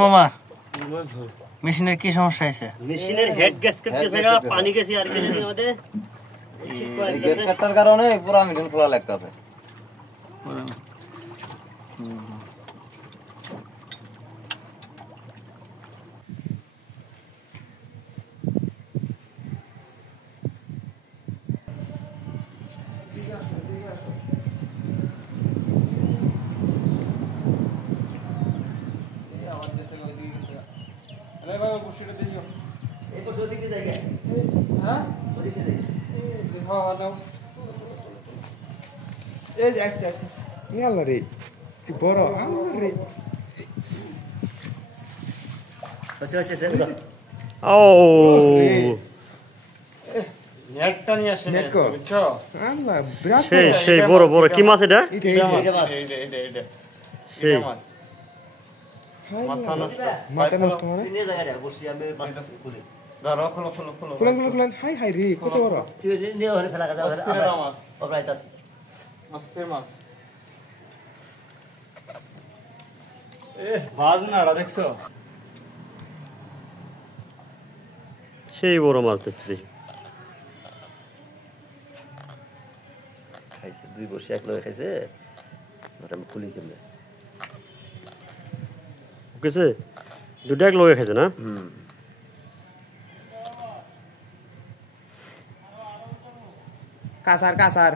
মামা মেশিনের কি সমস্যা হয়েছে? মেশিনের হেড গ্যাসকেট গেছে গা, পানি গেছে আর কিছু নেই আমাদের। এই গ্যাস কাটার কারণে পুরো মিশন খোলা লাগতেছে। সেই বড় বড় কি মাছ এটা? মাথা নষ্ট মানে খুলেন হাই হাই রে কত বড় সেই বড় মাছ দেখছি। খাইছে দুই বসে এক লগে খাইছে। আমি খুলি কেমনে? ওকেছে দুটো এক লগে খাইছে না? কাসার কাসার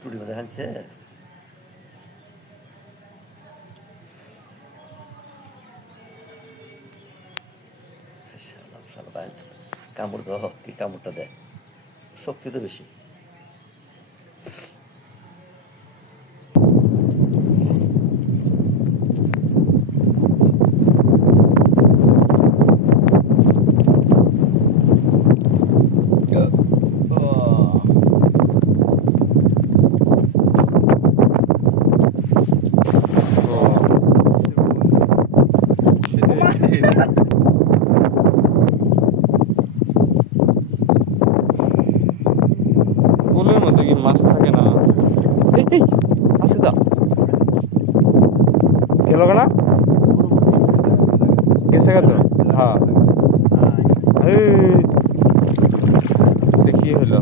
টুটি মধ্যে খাইছে। কামড় দেওয়া কি কামড়টা দেয়, শক্তি তো বেশি। পোলের মধ্যে কি মাছ থাকে না? এই আছে দা গেল না গেছে তো। হ্যাঁ দেখি হইল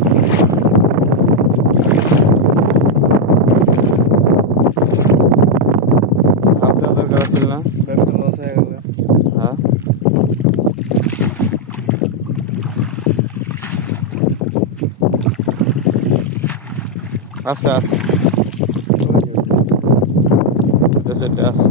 সাবধান দরকার ছিল না। লস হয়ে গেল। হ্যাঁ আছে আছে সেটা আছে।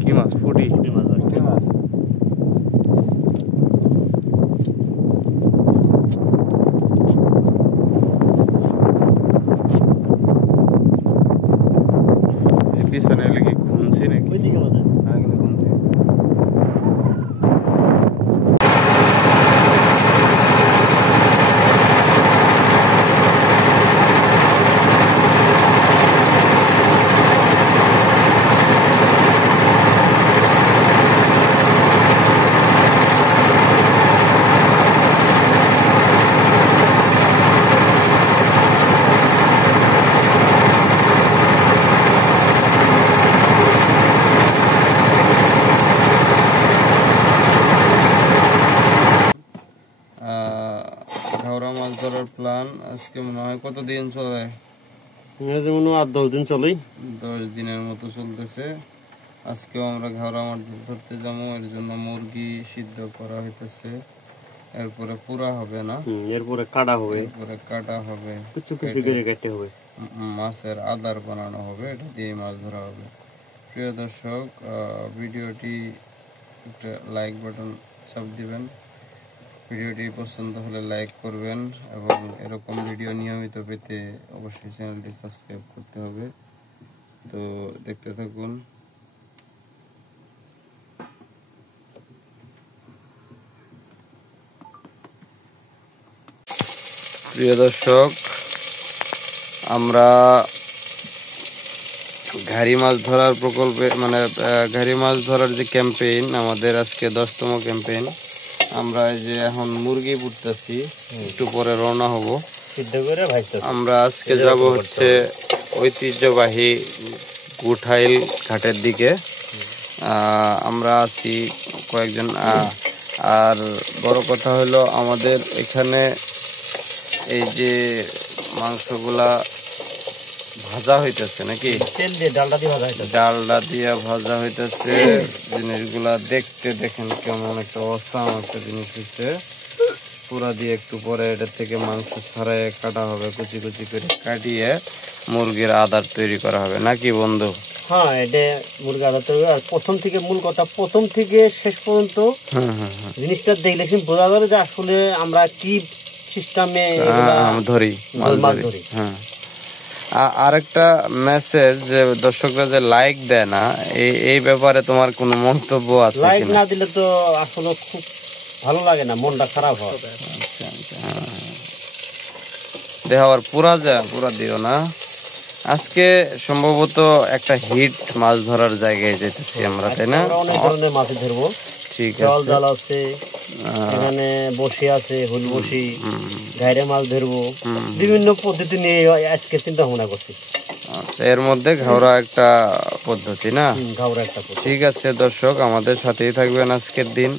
কি মাছ? ফুটি মাছ। পিছনে এলে কি ঘুমছি নাকি? ঘাওড়া মাছ ধরার প্ল্যান আজকে মনে হয় কতদিন চলে? যেমন 8-10 দিন চলে। 10 দিনের মতো চলতেছে। আজকেও আমরা ঘাওড়া মাছ ধরতে যাবো, এর জন্য মুরগি সিদ্ধ করা হইতেছে। এরপরে পুরা হবে না, এরপরে কাটা হবে, এরপরে কাটা হবে, কিছু কিছু করে কেটে হবে, মাছের আদার বানানো হবে, এটা দিয়ে মাছ ধরা হবে। প্রিয় দর্শক, ভিডিওটি একটা লাইক বাটন চাপ দিবেন। ভিডিওটি পছন্দ হলে লাইক করবেন এবং এরকম ভিডিও নিয়মিত পেতে অবশ্যই চ্যানেলটি সাবস্ক্রাইব করতে হবে। তো দেখতে থাকুন। প্রিয় দর্শক, আমরা ঘাড়ি মাছ ধরার প্রকল্পে মানে ঘাড়ি মাছ ধরার যে ক্যাম্পেইন আমাদের আজকে 10তম ক্যাম্পেইন। আমরা এই যে এখন মুরগি পুড়তেছি, একটু পরে রওনা হব। আমরা আজকে যাব হচ্ছে ঐতিহ্যবাহী গুঠাইল ঘাটের দিকে। আমরা আছি কয়েকজন। আর বড় কথা হলো আমাদের এখানে এই যে মাংসগুলা ভাজা হইতেছে নাকি, তেল দিয়ে ডালডা দিয়ে ভাজা হইতেছে, ডালডা দিয়ে ভাজা হইতেছে। জিনিসগুলা দেখতে দেখেন কেমন একটা অসাম একটা জিনিস হচ্ছে। পুরা দিয়ে একটু পরে এটা থেকে মাংস ছাড়াই কাটা হবে, কুচি কুচি করে কাটিয়ে মুরগির আদার তৈরি করা হবে নাকি বন্ধু? হ্যাঁ, এটা মুরগি আদা তৈরি। আর প্রথম থেকে মূল কথা, প্রথম থেকে শেষ পর্যন্ত জিনিসটা দেখলে বোঝা যাবে যে আসলে আমরা কি সিস্টেমে ধরি মাছ ধরি। হ্যাঁ, আরেকটা মেসেজ, যে দর্শকরা যে লাইক দেয় না, এই ব্যাপারে তোমার কোনো মন্তব্য আছে? লাইক না দিলে তো আসলে খুব ভালো লাগে না, মনটা খারাপ হয়। দেখো আর পুরা দিও না। আজকে সম্ভবত একটা হিট মাছ ধরার জায়গায় যেতেছি আমরা, তাই না? অনেক ধরনের মাছ ধরবো। ঠিক জল আছে, জাল আছে, এখানে বসি আছে, হুল বসি, ঘাইরে মাছ ধরবো। বিভিন্ন পদ্ধতি নিয়ে আজকে চিন্তা ভাবনা করছি। এর মধ্যে ঘাওড়া একটা পদ্ধতি না? ঘাওড়া একটা পদ্ধতি। ঠিক আছে দর্শক, আমাদের সাথেই থাকবেন আজকের দিন।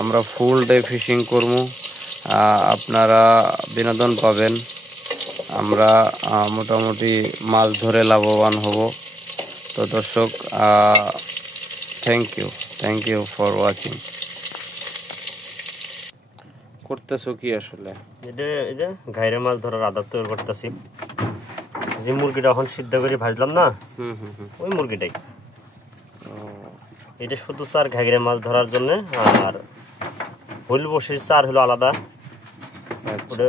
আমরা ফুল ডে ফিশিং করবো, আপনারা বিনোদন পাবেন। আমরা মোটামুটি মাছ ধরে লাভবান হব। তো দর্শক, থ্যাংক ইউ ফর ওয়াচিং। করতেছো কি আসলে? এই যে ঘাইরে মাছ ধরার আদা তৈরি করতেছি। যে মুরগিটা এখন সিদ্ধ করে ভাজলাম না, ওই মুরগিটাই। এটা শুধু চার ঘাইরে মাছ ধরার জন্য। আর হুল বসির চার হলো আলাদা। ওটা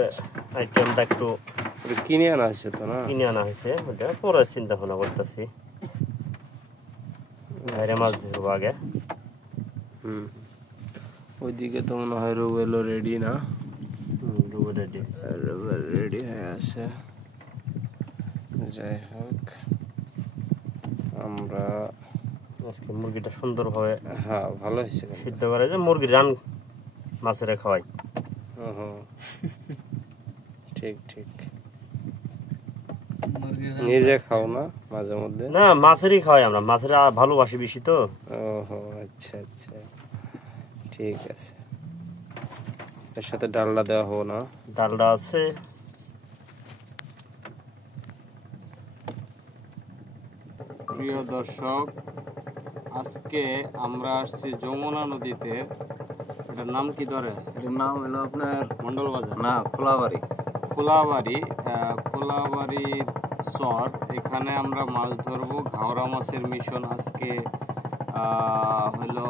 আইটেমটা একটু কিনে আনা হয়েছে তো না? কিনে আনা হয়েছে, ওটা পরে চিন্তা ভাবনা করতেছি। ঘাইরে মাছ ধরবো আগে। ওইদিকে তো মনে হয় রুবেলও রেডি না? রুবেল রেডি হয়ে আছে। যাই হোক, আমরা আজকে মুরগিটা সুন্দরভাবে ভালো হয়েছে সিদ্ধ করে, যে মুরগির রান মাছের খাওয়াই। ঠিক। নিজে খাও না মাঝে মধ্যে? না, মাছেরই খাওয়াই আমরা, মাছের ভালোবাসি বেশি তো। আচ্ছা, ঠিক আছে। এর সাথে ডালডা দেওয়া হবো না? ডালডা আছে। প্রিয় দর্শক, আজকে আমরা আসছি যমুনা নদীতে। এটার নাম কি ধরে? এটার নাম হলো আপনার মন্ডল বাজার না, খোলাবাড়ি চর। এখানে আমরা মাছ ধরবো। ঘাওড়া মাছের মিশন আজকে হলো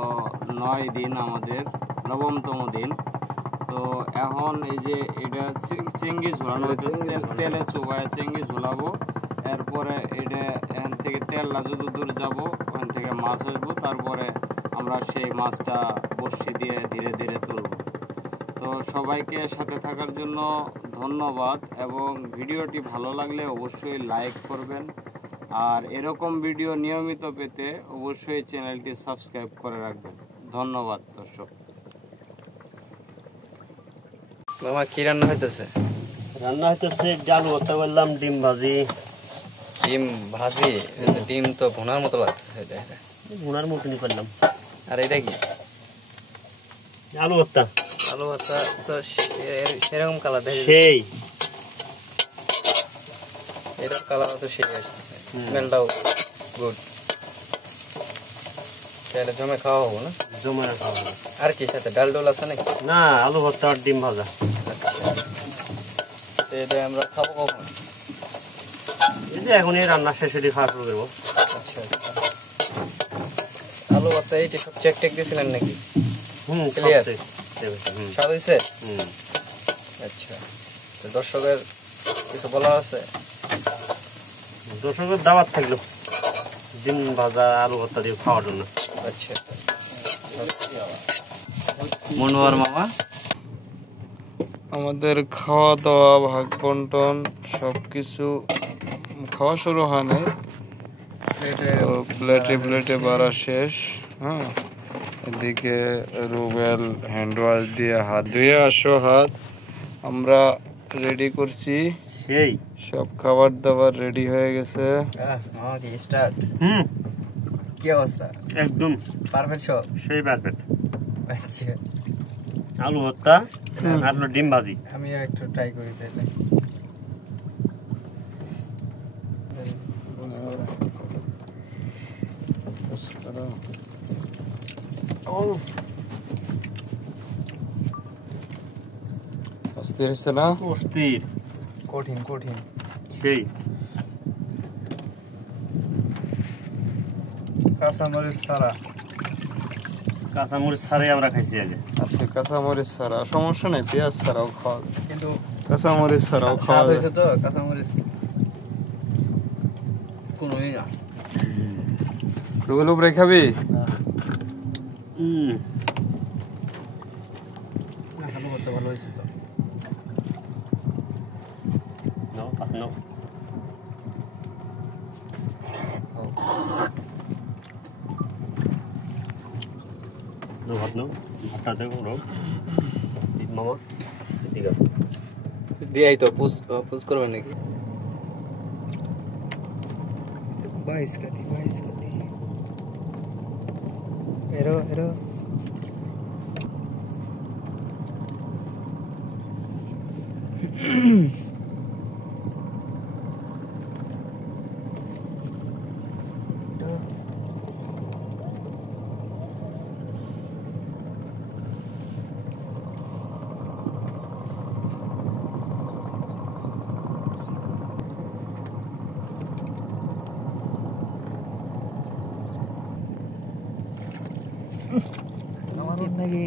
9 দিন, আমাদের 9তম দিন। তো এখন এই যে এটা চেঙ্গি ঝোলানো হইতেছে, তেলে চোবায় চেঙ্গি ঝোলাবো। এরপরে এটা এখান থেকে তেলটা যত দূর যাবো ওখান থেকে মাছ আসবো, তারপরে আমরা সেই মাছটা বড়শি দিয়ে ধীরে ধীরে তুলব। তো সবাইকে সাথে থাকার জন্য ধন্যবাদ, এবং ভিডিওটি ভালো লাগলে অবশ্যই লাইক করবেন। আর এরকম ভিডিও নিয়মিত পেতে অবশ্যই চ্যানেলটি সাবস্ক্রাইব করে রাখবেন। ধন্যবাদ দর্শক। মামা কি রান্না হইতেছে? রান্না হইতেছে আলু ভর্তা করলাম, ডিম ভাজি। ডিম তো ভুনার মতো লাগছে। এটা ভুনার মতনই করলাম। আর এটা কি? আলু ভর্তা। আলু ভর্তা তো সেরকম কালার দেখে, সেই এরকম কালার তো সেই আসছে, স্মেলটাও গুড। তাহলে জমে খাওয়া হবো না? জমে খাওয়া হবে। আর কি সাথে ডাল ডোল আছে নাকি? না, আলু ভর্তা আর ডিম ভাজা। আচ্ছা, এটা আমরা খাবো কখন? এই যে এখন এই রান্না শেষ হলে খাওয়া শুরু করবো। আচ্ছা, আলু ভর্তা এইটি সব চেক দিয়েছিলেন নাকি? ক্লিয়ার স্বাদ হয়েছে? আচ্ছা, তো দর্শকের কিছু বলার আছে? দর্শকের দাওয়াত থাকলো ডিম ভাজা আলু ভর্তা দিয়ে খাওয়ার জন্য। আচ্ছা, মনোয়ার মামা আমাদের খাওয়া দাওয়া ভাগ বন্টন সবকিছু খাওয়া শুরু হয় নাই, প্লেটে প্লেটে বাড়া শেষ। হ্যাঁ, এদিকে রুবেল হ্যান্ড ওয়াশ দিয়ে হাত ধুয়ে আসো, হাত আমরা রেডি করছি, সেই সব খাবার দাবার রেডি হয়ে গেছে। স্টার্ট। কি অবস্থা? একদম পারফেক্ট সব। সেই পারফেক্ট। আচ্ছা, আলু ভর্তা আর হলো ডিম ভাজি। আমিও একটু ট্রাই করি তাহলে। অস্থির হচ্ছে না? অস্থির, কঠিন কঠিন। সেই কাঁচামরিচ ছাড়া। কাঁচামরিচ ছাড়াই আমরা খাইছি আগে। আজকে কাঁচামরিচ ছাড়া, সমস্যা নেই, পেঁয়াজ ছাড়াও খাওয়া যায়, কিন্তু কাঁচামরিচ ছাড়াও খাওয়া স্বাদ যায়। হয়েছে তো কাঁচামরিচ কোনোই না। রুবেল উপরে খাবি? আলু করতে ভালো হয়েছে তো। নাও, ভাত নাও। নাও, ভাত নাও। ভাতটা দেখো রোগ মামা, ঠিক আছে। দিয়াই তো পুজ করবেন নাকি? 22 কাতি এরো আমার নাকি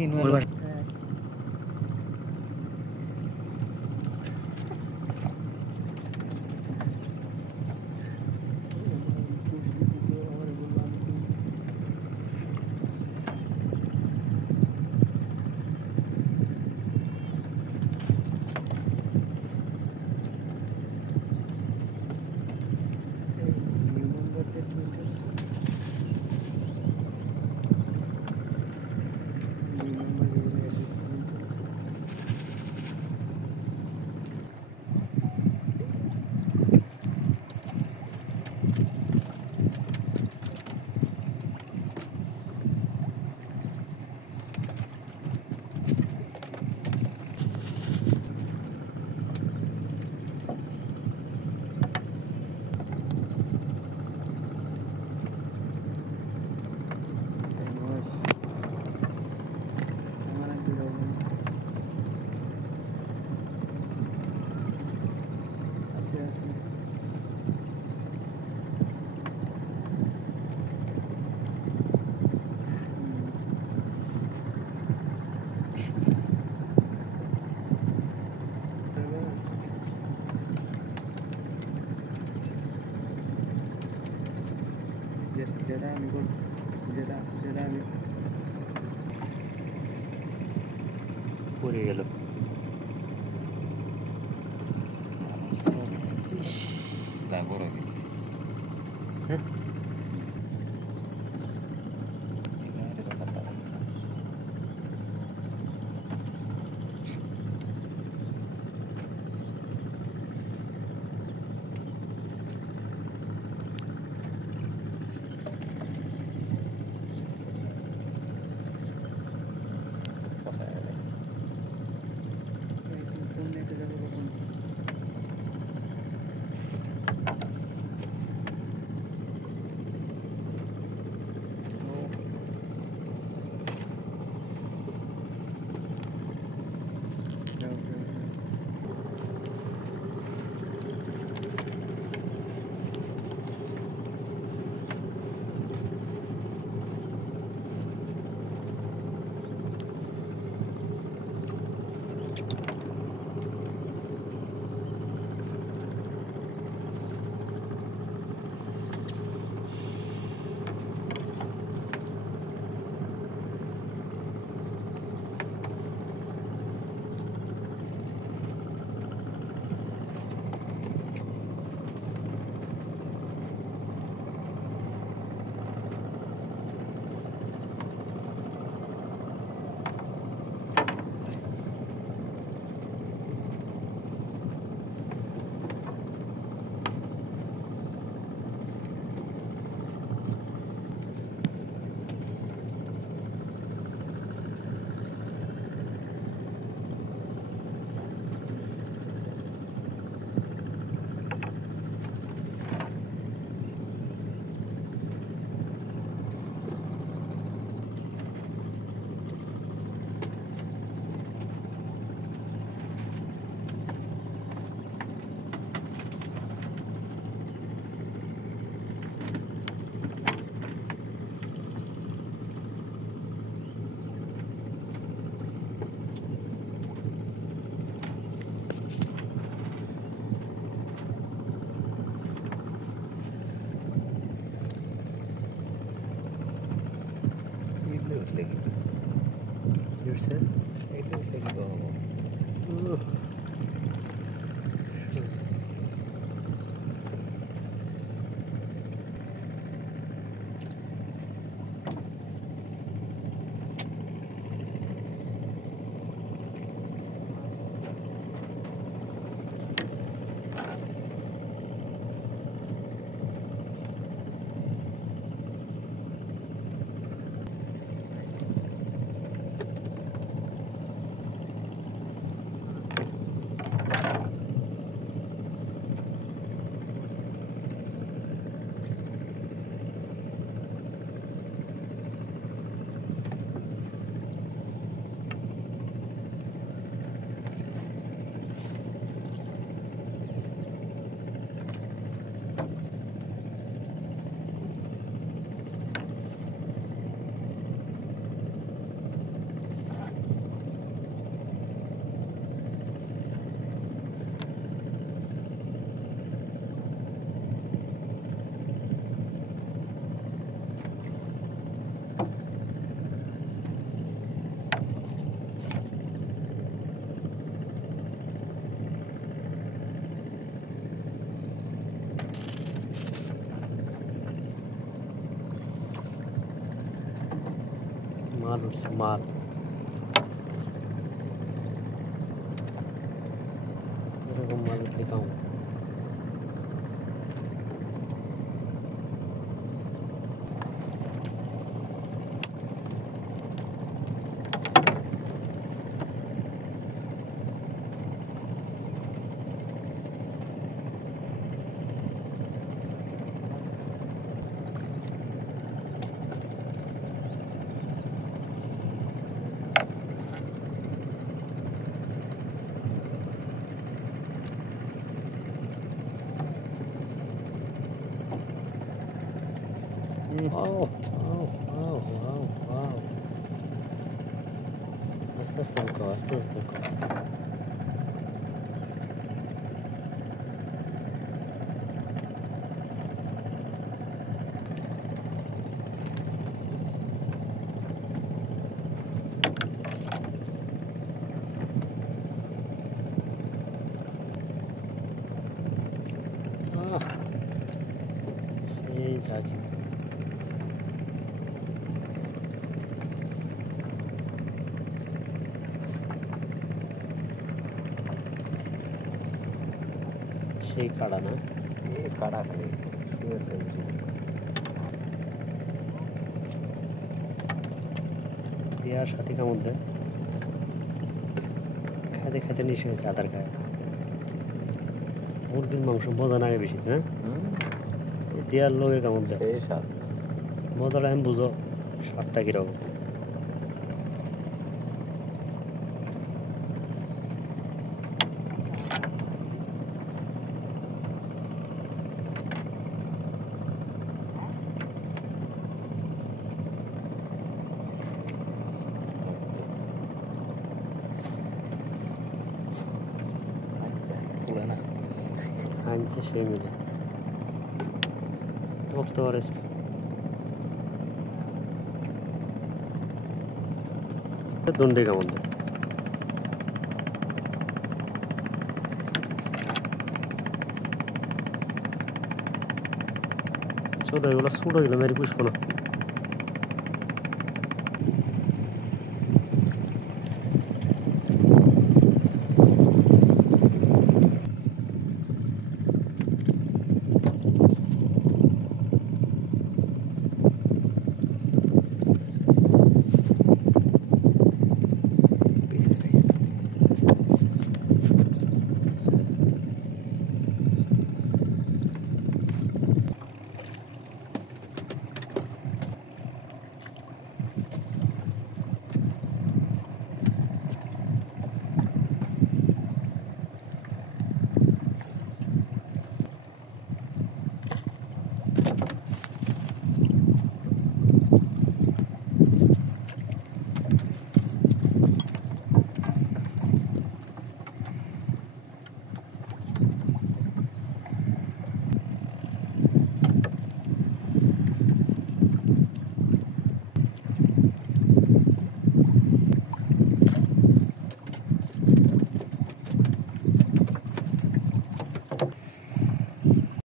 পড়ে গেল। লেগে হচ্ছে একদম লেগে তো হবো মাল উঠছে মাল এরকম মাল উঠলে কেমন Oh, oh, oh, wow, wow. Aste aste ঢোকো, aste aste ঢোকো। এই জাকি সেই কাড়া না কাটা খালি দেওয়ার সাথে কেমন দেয় খাইতে খাইতে নিশে হয়েছে আধার কার্ড মুরগির মাংস মজা লাগে বেশি না দেওয়ার লোকে কেমন দেয় এই স্বাদ মজাটা আমি বুঝো স্বাদটা কিরকম আনছে সেই মিলে বলতে পারিস দণ্ডে কেমন দেয় ছোট এগুলো ছোট এগুলো মেরে পুষবো না